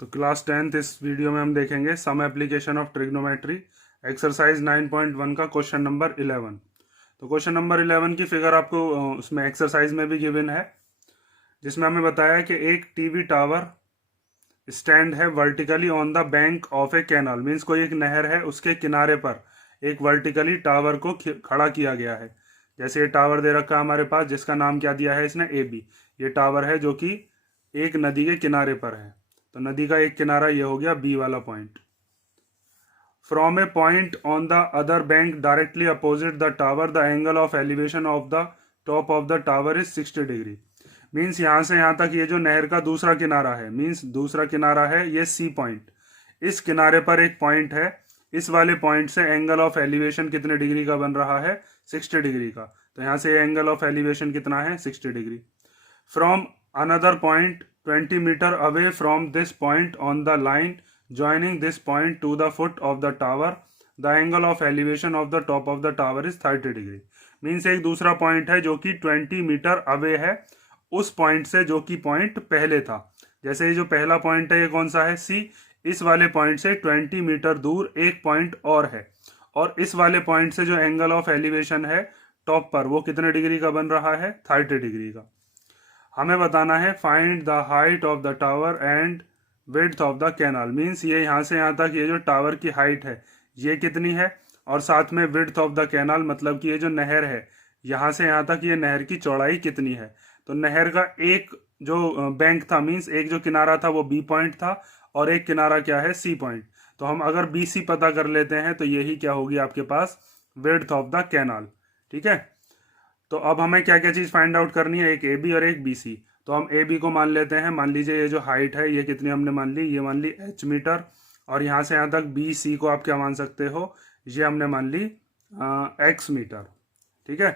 तो class 10th इस video में हम देखेंगे some application of trigonometry exercise 9.1 का क्वेश्चन नंबर 11। तो क्वेश्चन नंबर 11 की फिगर आपको उसमें एक्सरसाइज में भी गिवन है, जिसमें हमें बताया कि एक टीवी टावर स्टैंड है vertically on the bank of A canal. Means कोई एक नहर है, उसके किनारे पर एक वर्टिकली टावर को खड़ा किया गया है। जैसे ये टावर दे रखा है हमारे पास, जिसका नाम क्या दिया है इसने, ए बी। ये टावर है जो कि एक नदी के किनारे पर है। तो नदी का एक किनारा ये हो गया बी वाला point. From A point on the other bank directly opposite the tower the angle of elevation of the top of the tower is 60 degree. Means यहाँ से यहाँ तक ये जो नहर का दूसरा किनारा है, मीन्स दूसरा किनारा है ये सी पॉइंट। इस किनारे पर एक पॉइंट है, इस वाले पॉइंट से एंगल ऑफ एलिवेशन कितने डिग्री का बन रहा है, 60 डिग्री का। तो यहाँ से एंगल ऑफ एलिवेशन कितना है, 60 degree. From another point 20 meter away from this point on the line joining this point to the foot of the tower the angle of elevation of the top of the tower is 30 degree. Means एक दूसरा point है जो कि 20 meter away है उस point से जो कि पॉइंट पहले था। जैसे ये जो पहला पॉइंट है ये कौन सा है, सी। इस वाले पॉइंट से 20 मीटर दूर एक पॉइंट और है, और इस वाले पॉइंट से जो एंगल ऑफ एलिवेशन है टॉप पर वो कितने डिग्री का बन रहा है, 30 डिग्री का। हमें बताना है find the height of the tower and width of the canal. Means ये यहाँ से यहाँ तक ये जो टावर की हाइट है ये कितनी है, और साथ में विड्थ ऑफ द कैनाल मतलब कि ये जो नहर है यहाँ से यहाँ तक ये नहर की चौड़ाई कितनी है। तो नहर का एक जो बैंक था, मीन्स एक जो किनारा था वो बी पॉइंट था, और एक किनारा क्या है, सी पॉइंट। तो हम अगर बी सी पता कर लेते हैं तो यही क्या होगी आपके पास, विड्थ ऑफ द कैनाल। ठीक है। तो अब हमें क्या क्या चीज़ फाइंड आउट करनी है, एक ए बी और एक बी सी। तो हम ए बी को मान लेते हैं। मान लीजिए ये जो हाइट है ये कितनी हमने मान ली, ये मान ली एच मीटर। और यहाँ से यहाँ तक बी सी को आप क्या मान सकते हो, ये हमने मान ली एक्स मीटर। ठीक है।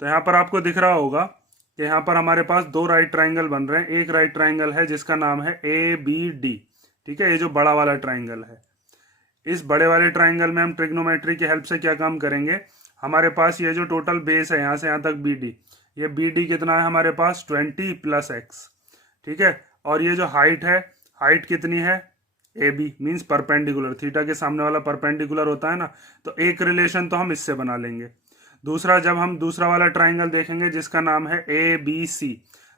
तो यहाँ पर आपको दिख रहा होगा कि यहाँ पर हमारे पास दो राइट ट्राइंगल बन रहे हैं। एक राइट ट्राइंगल है जिसका नाम है ए बी डी। ठीक है, ये जो बड़ा वाला ट्राइंगल है, इस बड़े वाले ट्राइंगल में हम ट्रिग्नोमेट्री की हेल्प से क्या काम करेंगे, हमारे पास ये जो टोटल बेस है यहाँ से यहाँ तक बी डी, ये बी डी कितना है हमारे पास 20 + x। ठीक है। और ये जो हाइट है, हाइट कितनी है, A B. Means perpendicular, theta के सामने वाला परपेंडिकुलर होता है ना, तो एक रिलेशन तो हम इससे बना लेंगे। दूसरा, जब हम दूसरा वाला ट्राइंगल देखेंगे जिसका नाम है ए बी सी,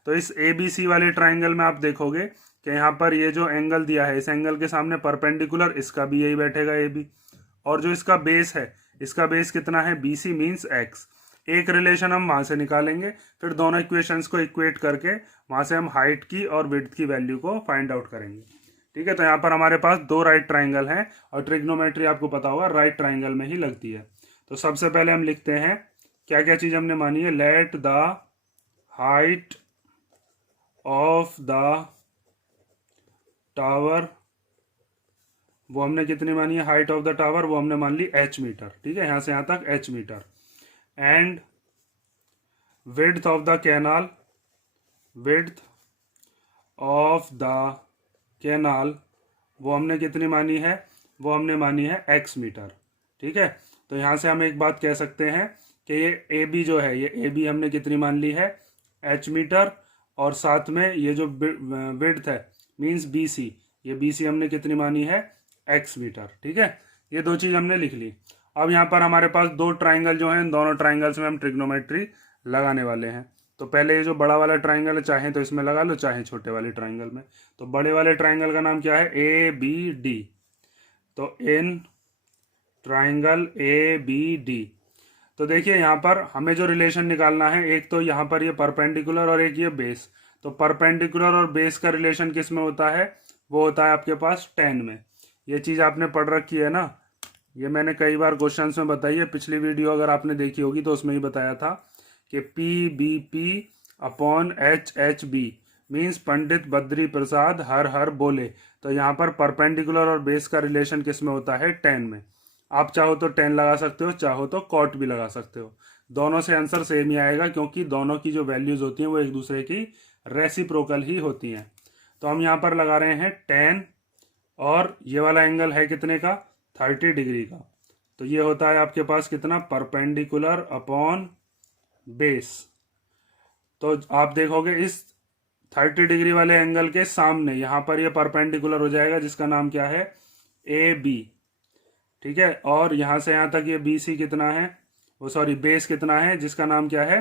तो इस ए बी सी वाले ट्राइंगल में आप देखोगे कि यहाँ पर ये जो एंगल दिया है, इस एंगल के सामने परपेंडिकुलर, इसका भी यही बैठेगा ए बी। और जो इसका बेस है, इसका बेस कितना है, बी सी मीन्स एक्स। एक रिलेशन हम वहां से निकालेंगे, फिर दोनों इक्वेशंस को इक्वेट करके वहां से हम हाइट की और विड्थ की वैल्यू को फाइंड आउट करेंगे। ठीक है। तो यहाँ पर हमारे पास दो राइट ट्राइंगल हैं, और ट्रिग्नोमेट्री आपको पता होगा राइट ट्राइंगल में ही लगती है। तो सबसे पहले हम लिखते हैं क्या क्या चीज हमने मानी है। Let the height of the tower, वो हमने कितनी मानी है, हाइट ऑफ द टावर वो हमने मान ली एच मीटर। ठीक है, यहां से यहां तक H meter. And width of the canal, width of the canal वो हमने कितनी मानी है, वो हमने मानी है एक्स मीटर। ठीक है। तो यहां से हम एक बात कह सकते हैं कि ये ए बी जो है, ये ए बी हमने कितनी मान ली है, एच मीटर। और साथ में ये जो विड्थ है मीन्स बी सी, ये बी सी हमने कितनी मानी है, एक्स मीटर। ठीक है, ये दो चीज हमने लिख ली। अब यहाँ पर हमारे पास दो ट्राइंगल जो हैं, इन दोनों ट्राइंगल्स में हम ट्रिग्नोमेट्री लगाने वाले हैं। तो पहले ये जो बड़ा वाला ट्राइंगल है, चाहे तो इसमें लगा लो, चाहे छोटे वाले ट्राइंगल में। तो बड़े वाले ट्राइंगल का नाम क्या है, ए बी डी। तो in triangle A B D, तो देखिए यहाँ पर हमें जो रिलेशन निकालना है, एक तो यहाँ पर ये परपेंडिकुलर और एक ये बेस। तो परपेंडिकुलर और बेस का रिलेशन किस में होता है, वो होता है आपके पास tan में। ये चीज़ आपने पढ़ रखी है ना, ये मैंने कई बार क्वेश्चंस में बताई है। पिछली वीडियो अगर आपने देखी होगी तो उसमें ही बताया था कि P B P upon H H B means Pandit Badri Prasad हर हर बोले। तो यहाँ पर परपेंडिकुलर और बेस का रिलेशन किस में होता है, tan में। आप चाहो तो tan लगा सकते हो, चाहो तो cot भी लगा सकते हो। दोनों से आंसर सेम ही आएगा, क्योंकि दोनों की जो वैल्यूज होती हैं वो एक दूसरे की रेसिप्रोकल ही होती हैं। तो हम यहाँ पर लगा रहे हैं tan, और ये वाला एंगल है कितने का, 30 डिग्री का। तो ये होता है आपके पास कितना, परपेंडिकुलर अपॉन बेस। तो आप देखोगे इस 30 डिग्री वाले एंगल के सामने यहाँ पर ये परपेंडिकुलर हो जाएगा, जिसका नाम क्या है, ए बी। ठीक है, और यहाँ से यहाँ तक ये बी सी कितना है, वो सॉरी बेस कितना है, जिसका नाम क्या है,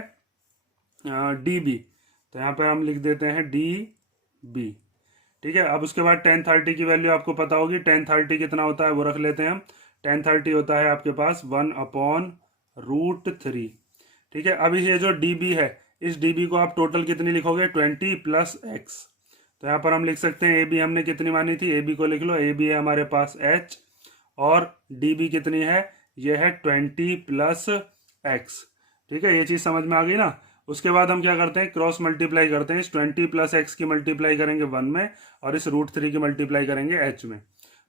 डी बी। तो यहाँ पर हम लिख देते हैं डी बी। ठीक है, अब उसके बाद टेन 30 की वैल्यू आपको पता होगी। टेन 30 कितना होता है वो रख लेते हैं हम। टेन 30 होता है आपके पास 1/√3। ठीक है, अभी ये जो डी बी है, इस डी बी को आप टोटल कितनी लिखोगे, 20 + x। तो यहाँ पर हम लिख सकते हैं ए बी हमने कितनी मानी थी, ए बी को लिख लो, ए बी है हमारे पास h, और डी बी कितनी है, ये है 20 + x। ठीक है, ये चीज़ समझ में आ गई ना। उसके बाद हम क्या करते हैं, क्रॉस मल्टीप्लाई करते हैं। इस 20 + x की मल्टीप्लाई करेंगे 1 में, और इस √3 की मल्टीप्लाई करेंगे h में।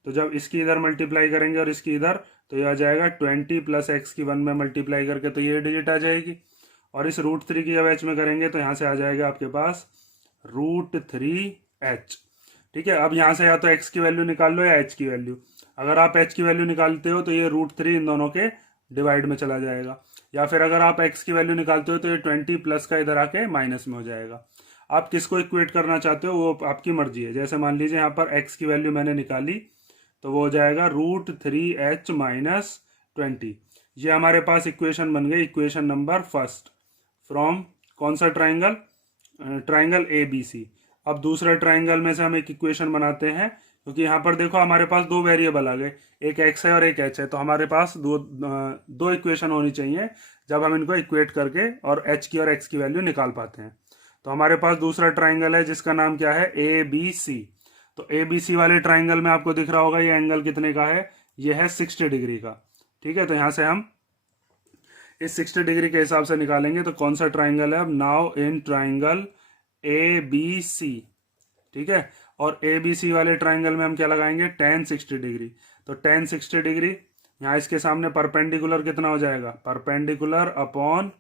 तो जब इसकी इधर मल्टीप्लाई करेंगे और इसकी इधर, तो ये आ जाएगा 20 + x की 1 में मल्टीप्लाई करके, तो ये डिजिट आ जाएगी। और इस √3 की जब h में करेंगे तो यहाँ से आ जाएगा आपके पास √3h। ठीक है, अब यहाँ से या तो x की वैल्यू निकाल लो या h की वैल्यू। अगर आप h की वैल्यू निकालते हो तो ये √3 इन दोनों के डिवाइड में चला जाएगा, या फिर अगर आप x की वैल्यू निकालते हो तो ये 20 प्लस का इधर आके माइनस में हो जाएगा। आप किसको इक्वेट करना चाहते हो वो आपकी मर्जी है। जैसे मान लीजिए यहाँ पर x की वैल्यू मैंने निकाली, तो वो हो जाएगा √3h - 20। ये हमारे पास इक्वेशन बन गई, इक्वेशन नंबर फर्स्ट फ्रॉम कौन सा triangle, triangle A B C. अब दूसरे ट्राइंगल में से हम एक इक्वेशन बनाते हैं, क्योंकि यहाँ पर देखो हमारे पास दो वेरिएबल आ गए, एक x है और एक h है। तो हमारे पास दो इक्वेशन होनी चाहिए जब हम इनको इक्वेट करके और h की और x की वैल्यू निकाल पाते हैं। तो हमारे पास दूसरा ट्राइंगल है जिसका नाम क्या है, ए बी सी। तो ए बी सी वाले ट्राइंगल में आपको दिख रहा होगा ये एंगल कितने का है, ये है 60 डिग्री का। ठीक है, तो यहाँ से हम इस 60 डिग्री के हिसाब से निकालेंगे तो कौन सा ट्राइंगल है। अब now in triangle A B C. ठीक है, और ए बी सी वाले ट्राइंगल में हम क्या लगाएंगे, tan 60 डिग्री। तो tan 60 डिग्री यहाँ इसके सामने परपेंडिकुलर कितना हो जाएगा, परपेंडिकुलर अपॉन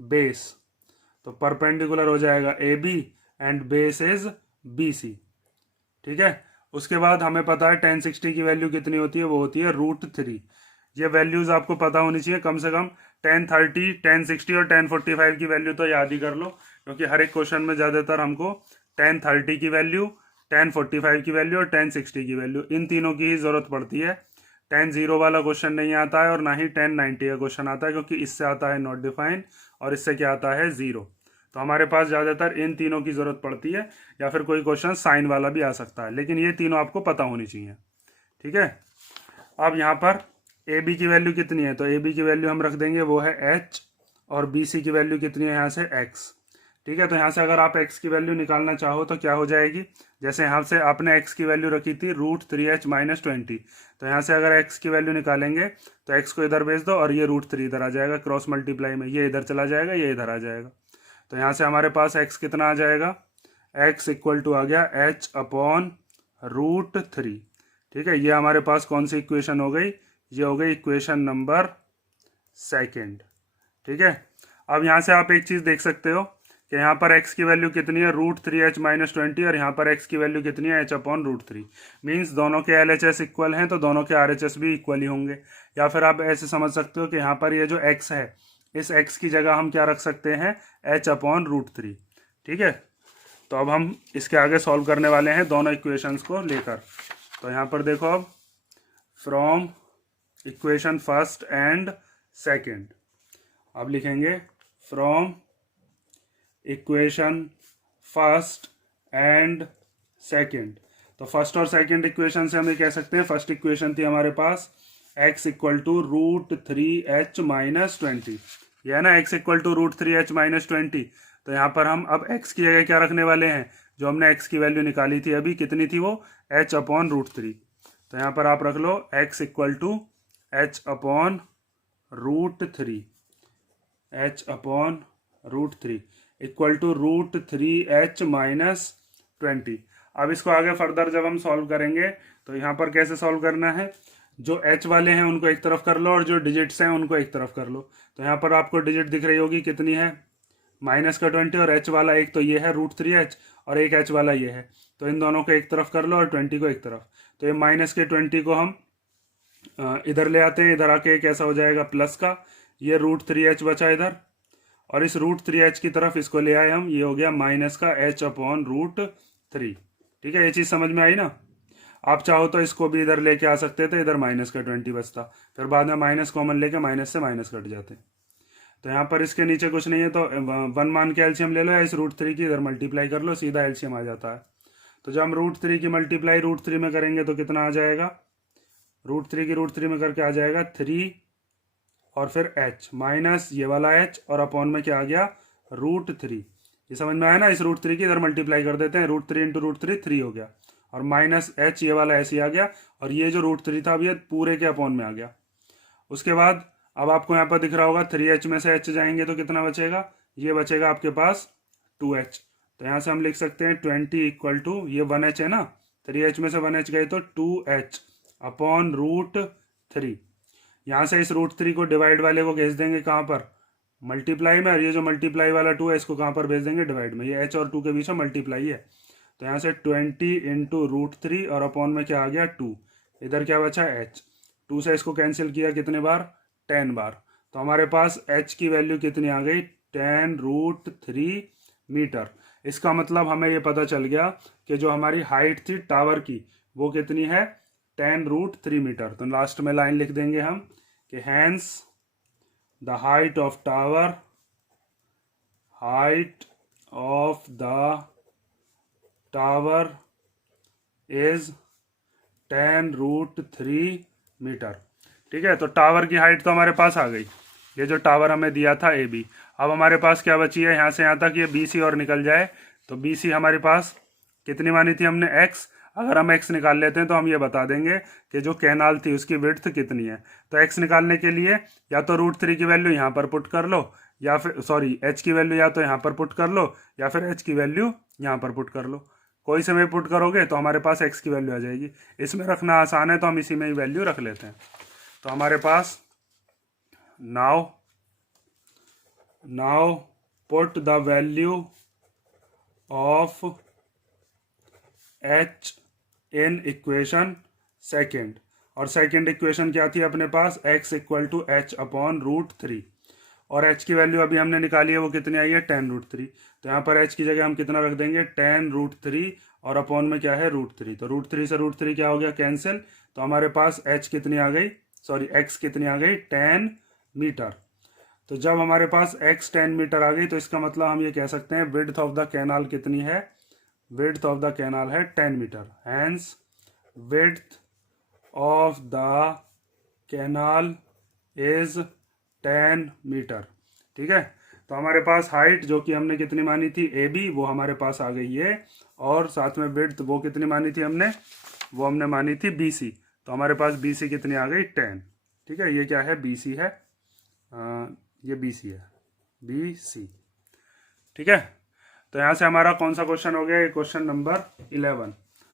बेस। तो परपेंडिकुलर हो जाएगा A B and base is B C. ठीक है, उसके बाद हमें पता है tan 60 की वैल्यू कितनी होती है, वो होती है √3। ये वैल्यूज आपको पता होनी चाहिए कम से कम। tan 30, tan 60 और tan 45 की वैल्यू तो याद ही कर लो, क्योंकि हर एक क्वेश्चन में ज़्यादातर हमको tan 30 की वैल्यू, tan 45 की वैल्यू और tan 60 की वैल्यू, इन तीनों की ही ज़रूरत पड़ती है। tan 0 वाला क्वेश्चन नहीं आता है और ना ही tan 90 का क्वेश्चन आता है, क्योंकि इससे आता है नॉट डिफाइन और इससे क्या आता है, 0। तो हमारे पास ज़्यादातर इन तीनों की ज़रूरत पड़ती है, या फिर कोई क्वेश्चन साइन वाला भी आ सकता है, लेकिन ये तीनों आपको पता होनी चाहिए। ठीक है, अब यहाँ पर ए बी की वैल्यू कितनी है, तो ए बी की वैल्यू हम रख देंगे वो है h, और बी सी की वैल्यू कितनी है यहाँ से x। ठीक है, तो यहाँ से अगर आप x की वैल्यू निकालना चाहो तो क्या हो जाएगी, जैसे यहाँ से आपने x की वैल्यू रखी थी √3h - 20। तो यहाँ से अगर x की वैल्यू निकालेंगे तो x को इधर भेज दो और ये √3 इधर आ जाएगा, क्रॉस मल्टीप्लाई में ये इधर चला जाएगा, ये इधर आ जाएगा। तो यहाँ से हमारे पास x कितना आ जाएगा, x इक्वल टू आ गया h/√3। ठीक है, ये हमारे पास कौन सी इक्वेशन हो गई, ये हो गई इक्वेशन नंबर सेकेंड। ठीक है, अब यहाँ से आप एक चीज़ देख सकते हो कि यहाँ पर x की वैल्यू कितनी है, √3h - 20, और यहाँ पर x की वैल्यू कितनी है, h/√3। मीन्स दोनों के LHS इक्वल हैं तो दोनों के RHS भी इक्वल ही होंगे। या फिर आप ऐसे समझ सकते हो कि यहाँ पर ये जो x है, इस x की जगह हम क्या रख सकते हैं, h/√3। ठीक है, तो अब हम इसके आगे सॉल्व करने वाले हैं दोनों इक्वेशंस को लेकर। तो यहाँ पर देखो, अब from equation first and second, अब लिखेंगे from equation first and second. तो फर्स्ट और सेकेंड इक्वेशन से हम ये कह सकते हैं, फर्स्ट इक्वेशन थी हमारे पास x इक्वल टू √3h - 20। यह है ना, x इक्वल टू √3h - 20। तो यहाँ पर हम अब x की जगह क्या रखने वाले हैं, जो हमने x की वैल्यू निकाली थी अभी, कितनी थी वो, h/√3। तो यहाँ पर आप रख लो x equal to h/√3, h/√3 equal to √3h - 20। अब इसको आगे फर्दर जब हम सॉल्व करेंगे तो यहाँ पर कैसे सॉल्व करना है, जो h वाले हैं उनको एक तरफ कर लो और जो डिजिट्स हैं उनको एक तरफ कर लो। तो यहाँ पर आपको डिजिट दिख रही होगी कितनी है, -20, और h वाला एक तो ये है √3h और एक h वाला ये है। तो इन दोनों को एक तरफ कर लो और 20 को एक तरफ। तो ये -20 को हम इधर ले आते हैं, इधर आके कैसा हो जाएगा, प्लस का, ये √3h बचा इधर, और इस √3h की तरफ इसको ले आए हम, ये हो गया माइनस का h/√3। ठीक है, ये चीज़ समझ में आई ना। आप चाहो तो इसको भी इधर लेके आ सकते थे, इधर माइनस का 20 बचता, फिर बाद में माइनस कॉमन लेके माइनस से माइनस कट जाते। तो यहाँ पर इसके नीचे कुछ नहीं है, तो 1 मान के एलसीएम ले लो, या इस √3 की इधर मल्टीप्लाई कर लो, सीधा एलसीएम आ जाता है। तो जब हम √3 की मल्टीप्लाई √3 में करेंगे तो कितना आ जाएगा, √3 की √3 में करके आ जाएगा 3 और फिर h माइनस ये वाला h और अपॉन में क्या आ गया √3। ये समझ में आया ना, इस √3 की इधर मल्टीप्लाई कर देते हैं, √3 इंटू √3 3 हो गया, और माइनस h ये वाला ऐसे ही आ गया, और ये जो √3 था अब ये पूरे के अपॉन में आ गया। उसके बाद अब आपको यहाँ पर दिख रहा होगा 3h में से h जाएंगे तो कितना बचेगा, ये बचेगा आपके पास 2h। तो यहाँ से हम लिख सकते हैं 20 इक्वल टू, ये 1h है ना, 3h में से 1h गए तो 2h अपॉन √3। यहाँ से इस √3 को डिवाइड वाले को भेज देंगे कहाँ पर, मल्टीप्लाई में, और ये जो मल्टीप्लाई वाला 2 है इसको कहाँ पर भेज देंगे, डिवाइड में। ये h और 2 के बीच में मल्टीप्लाई है, तो यहाँ से 20 इंटू √3 और अपॉन में क्या आ गया 2, इधर क्या बचा h, 2 से इसको कैंसिल किया कितने बार, 10 बार। तो हमारे पास h की वैल्यू कितनी आ गई, 10√3 मीटर। इसका मतलब हमें ये पता चल गया कि जो हमारी हाइट थी टावर की वो कितनी है, 10√3 मीटर। तो लास्ट में लाइन लिख देंगे हम कि hence the height of tower, height of the tower is 10√3 meter. ठीक है, तो टावर की हाइट तो हमारे पास आ गई, ये जो टावर हमें दिया था AB। अब हमारे पास क्या बची है, यहाँ से यहाँ तक ये BC और निकल जाए, तो BC हमारे पास कितनी मानी थी हमने, x। अगर हम x निकाल लेते हैं तो हम ये बता देंगे कि जो कैनाल थी उसकी विड्थ कितनी है। तो x निकालने के लिए या तो √3 की वैल्यू यहाँ पर पुट कर लो, या फिर सॉरी h की वैल्यू या तो यहाँ पर पुट कर लो, या फिर h की वैल्यू यहाँ पर पुट कर लो। कोई से भी पुट करोगे तो हमारे पास x की वैल्यू आ जाएगी। इसमें रखना आसान है तो हम इसी में ही वैल्यू रख लेते हैं। तो हमारे पास now put the value of h in equation second. और सेकेंड इक्वेशन क्या थी अपने पास, x इक्वल टू h/√3, और h की वैल्यू अभी हमने निकाली है, वो कितनी आई है, 10√3। तो यहाँ पर h की जगह हम कितना रख देंगे, 10√3, और अपॉन में क्या है √3। तो √3 से √3 क्या हो गया, कैंसिल। तो हमारे पास h कितनी आ गई, सॉरी x कितनी आ गई, 10 मीटर। तो जब हमारे पास x 10 मीटर आ गई तो इसका मतलब हम ये कह सकते हैं विड्थ ऑफ द कैनाल कितनी है, विड्थ ऑफ द कैनाल है 10 meter. Hence width of the canal is 10 meter. ठीक है, तो हमारे पास हाइट जो कि हमने कितनी मानी थी AB, वो हमारे पास आ गई है, और साथ में विड्थ वो कितनी मानी थी हमने, वो हमने मानी थी BC। तो हमारे पास BC कितनी आ गई, 10। ठीक है, ये क्या है, BC है, ये BC है, BC। ठीक है, तो यहाँ से हमारा कौन सा क्वेश्चन हो गया, ये क्वेश्चन नंबर 11।